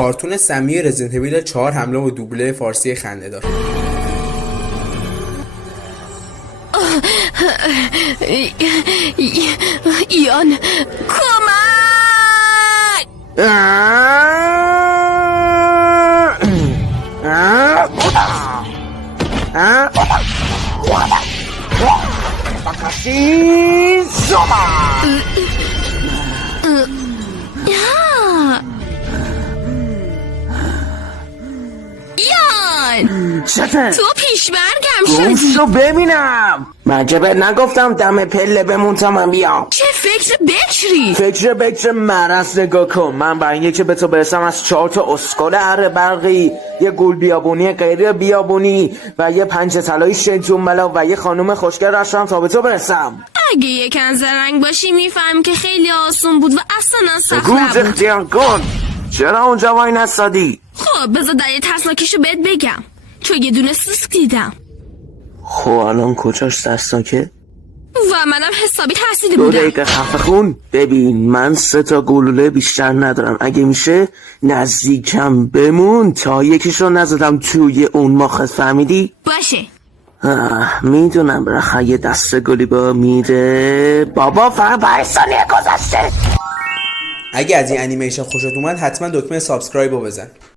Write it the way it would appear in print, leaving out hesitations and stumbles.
کارتون سمی رزیدنت ایویل 4 حمله و دوبله فارسی خنده‌دار. ایان کمک! ایان تو پیشمرگم شدی. گوشو ببینم. مجبه نگفتم دم پله بمون تا من بیام. چه فکر بکری؟ فکر مرس نگاه کن. من برای اینکه به تو برسم از 4 تا اسکل اره برقی، یه گول بیابونی غیر بیابونی و یه پنجه طلایی شیطون ملا و یه خانوم خوشگل رفتم تا به تو برسم. اگه یکن زرنگ باشی میفهم که خیلی آسون بود و اصلا سخت گوز نبود. اختیار کن. چرا اونجا وای نستادی؟ خب بذار دلیل ترسناکیشو بهت بگم، چون یه دونه سوسک دیدم خب الان کجاش ترسناکه؟ و منم حسابی ترسیده 2 بودم. دقیقه خفه خون. ببین من 3 تا گلوله بیشتر ندارم، اگه میشه نزدیکم بمون تا یکیشو نزدم توی اون ماخت، فهمیدی؟ باشه. میدونم برخه یه دسته گلی با میره. بابا فقط 5 ثانیه گذشته. اگه از این انیمیشن خوشت اومد حتما دکمه سابسکرایب رو بزن.